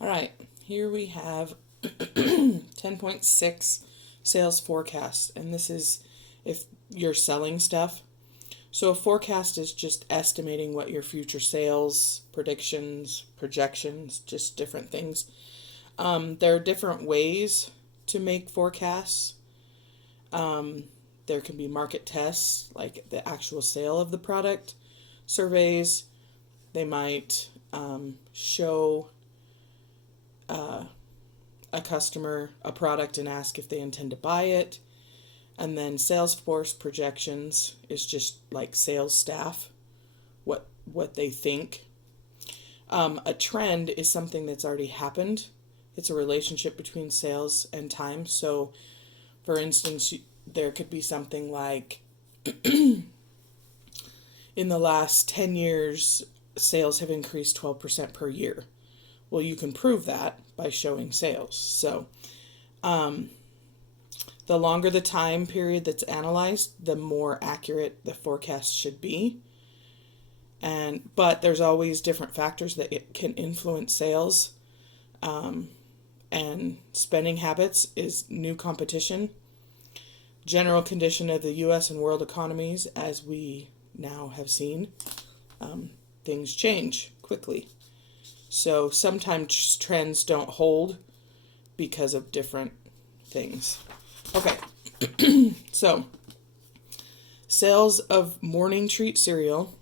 All right, here we have 10.6 sales forecast, and this is if you're selling stuff. So a forecast is just estimating what your future sales, predictions, projections, just different things. There are different ways to make forecasts. There can be market tests, like the actual sale of the product, surveys. They might show a customer a product and ask if they intend to buy it. And then Salesforce projections is just like sales staff, what they think. A trend is something that's already happened. It's a relationship between sales and time. So, for instance, there could be something like in the last 10 years, sales have increased 12% per year. Well, you can prove that by showing sales. So, the longer the time period that's analyzed, the more accurate the forecast should be. But there's always different factors that it can influence sales. And spending habits is new competition. General condition of the U.S. and world economies, as we now have seen, things change quickly. So sometimes trends don't hold because of different things. Okay, so sales of morning treat cereal,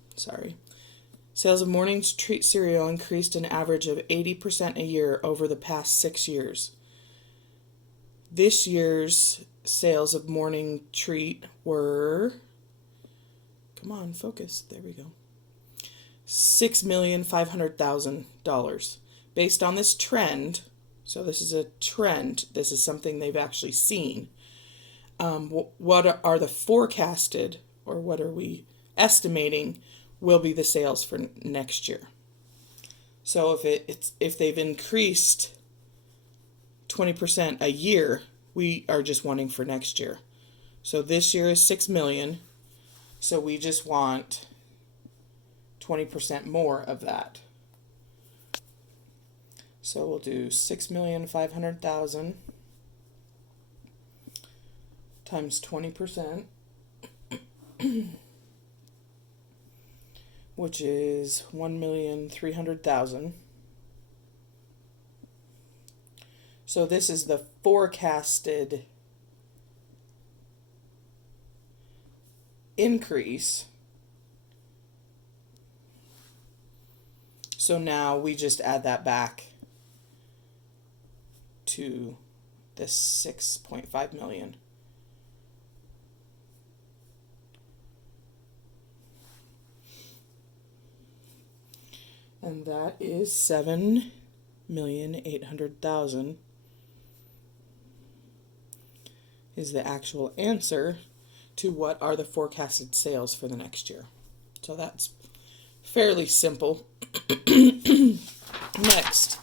sales of morning treat cereal increased an average of 80% a year over the past 6 years. This year's sales of morning treat were, come on, focus, there we go, $6,500,000. Based on this trend, so this is a trend, this is something they've actually seen. What are the forecasted, or what are we estimating will be the sales for next year? So if they've increased 20% a year, we are just wanting for next year. So this year is 6 million. So we just want 20% more of that. So we'll do 6,500,000 times 20%, which is 1,300,000. So this is the forecasted increase. So now we just add that back to the 6.5 million. And that is 7,800,000 is the actual answer to what are the forecasted sales for the next year. So that's fairly simple. Next,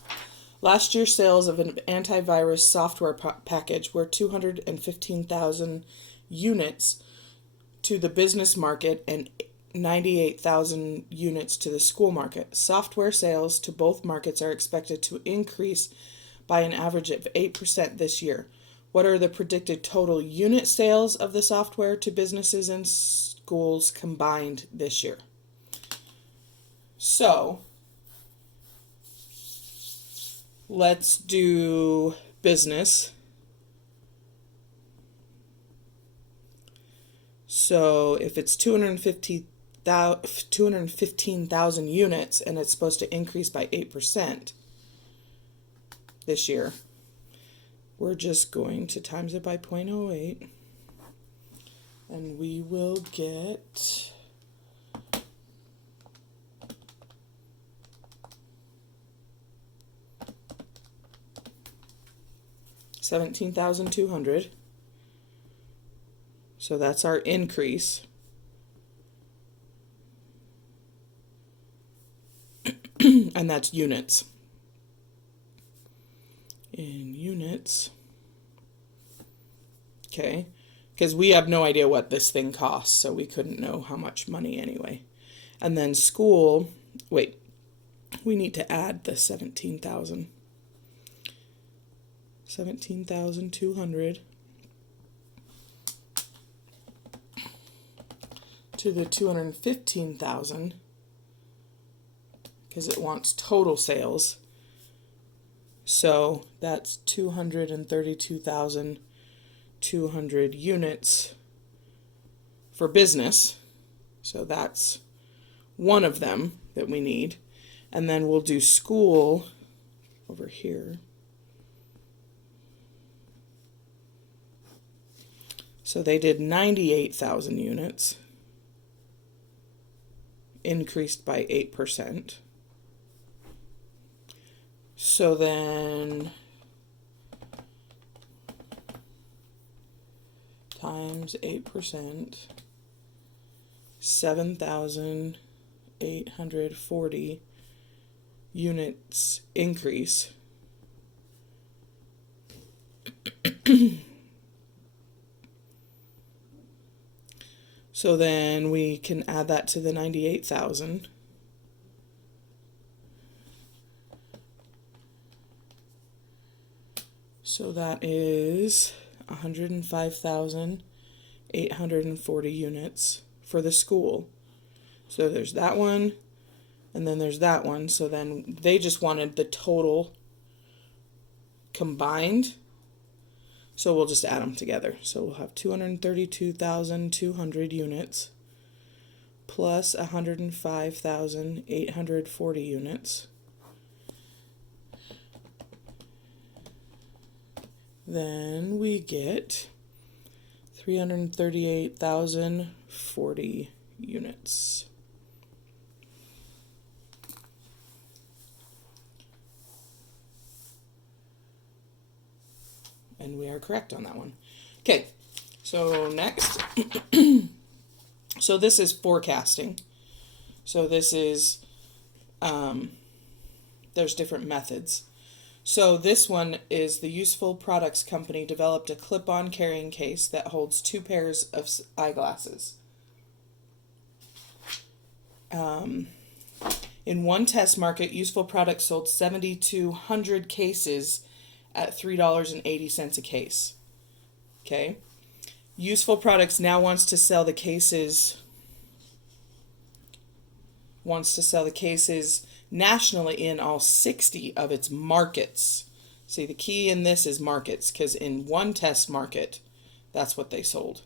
last year's sales of an antivirus software package were 215,000 units to the business market and 98,000 units to the school market. Software sales to both markets are expected to increase by an average of 8% this year. What are the predicted total unit sales of the software to businesses and schools combined this year? So, let's do business. So, if it's 215,000 units and it's supposed to increase by 8% this year, we're just going to times it by 0.08, and we will get 17,200. So that's our increase. And that's units. In units. Okay. Because we have no idea what this thing costs, so we couldn't know how much money anyway. And then school, we need to add the 17,000. 17,200 to the 215,000 because it wants total sales. So that's 232,200 units for business. So that's one of them that we need. And then we'll do school over here. So they did 98,000 units, increased by 8%. So then times 8%, 7,840 units increase. So then we can add that to the 98,000. So that is 105,840 units for the school. So there's that one, and then there's that one. So then they just wanted the total combined. So we'll just add them together. So we'll have 232,200 units plus 105,840 units. Then we get 338,040 units. And we are correct on that one. Okay, so next. So this is forecasting. So this is, there's different methods. So this one is the Useful Products Company developed a clip-on carrying case that holds 2 pairs of eyeglasses. In one test market, Useful Products sold 7,200 cases at $3.80 a case. Okay. Useful Products now wants to sell the cases nationally in all 60 of its markets. See, the key in this is markets, because in one test market, that's what they sold.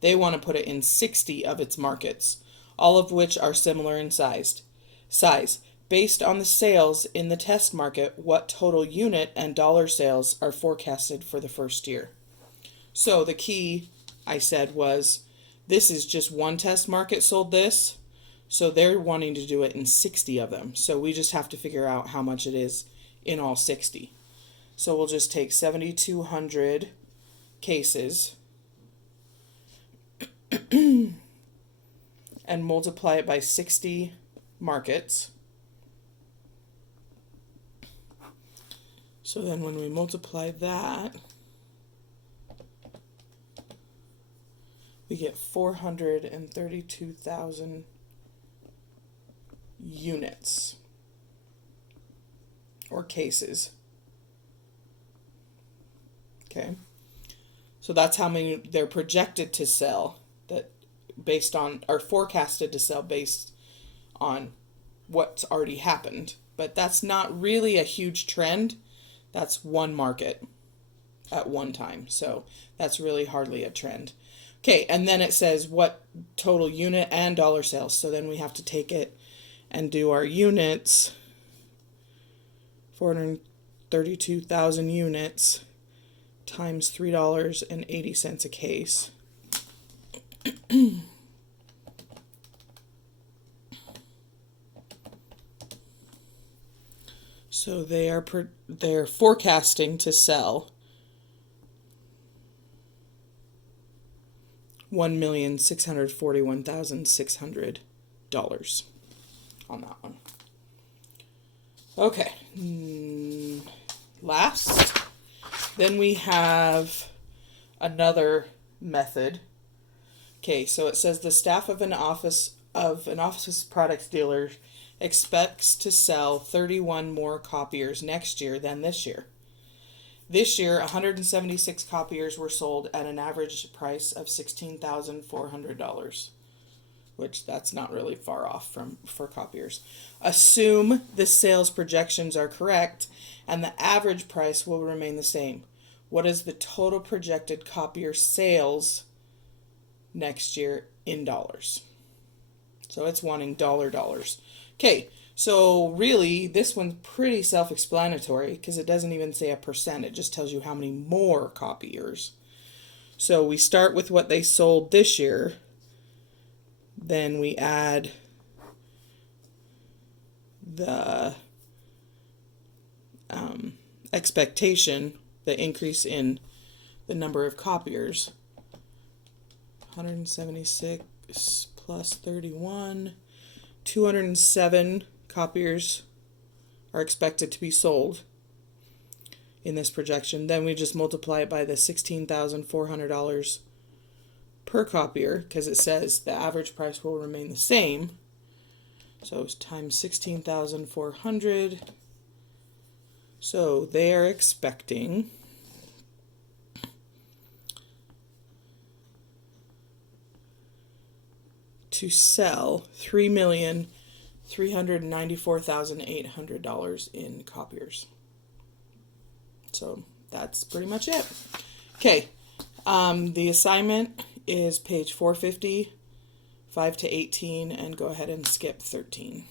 They want to put it in 60 of its markets, all of which are similar in size. Based on the sales in the test market, what total unit and dollar sales are forecasted for the first year? So the key, I said, was this is just one test market sold this, so they're wanting to do it in 60 of them. So we just have to figure out how much it is in all 60. So we'll just take 7,200 cases and multiply it by 60 markets. So then when we multiply that, we get 432,000 units or cases. Okay. So that's how many they're projected to sell, that based on, or forecasted to sell based on what's already happened. But that's not really a huge trend. That's one market at one time. So that's really hardly a trend. Okay, and then it says what total unit and dollar sales. So then we have to take it and do our units. 432,000 units times $3.80 a case. So they're forecasting to sell $1,641,600 on that one. Okay. Last, then we have another method. Okay, so it says the staff of an office products dealer expects to sell 31 more copiers next year than this year. This year, 176 copiers were sold at an average price of $16,400, which that's not really far off for copiers. Assume the sales projections are correct and the average price will remain the same. What is the total projected copier sales next year in dollars? So it's wanting dollars. Okay, so really this one's pretty self-explanatory because it doesn't even say a percent. It just tells you how many more copiers. So we start with what they sold this year. Then we add the expectation, the increase in the number of copiers. 176 plus 31. 207 copiers are expected to be sold in this projection. Then we just multiply it by the $16,400 per copier because it says the average price will remain the same. So it's times 16,400. So they are expecting to sell $3,394,800 in copiers. So that's pretty much it. Okay, the assignment is page 450, 5 to 18, and go ahead and skip 13.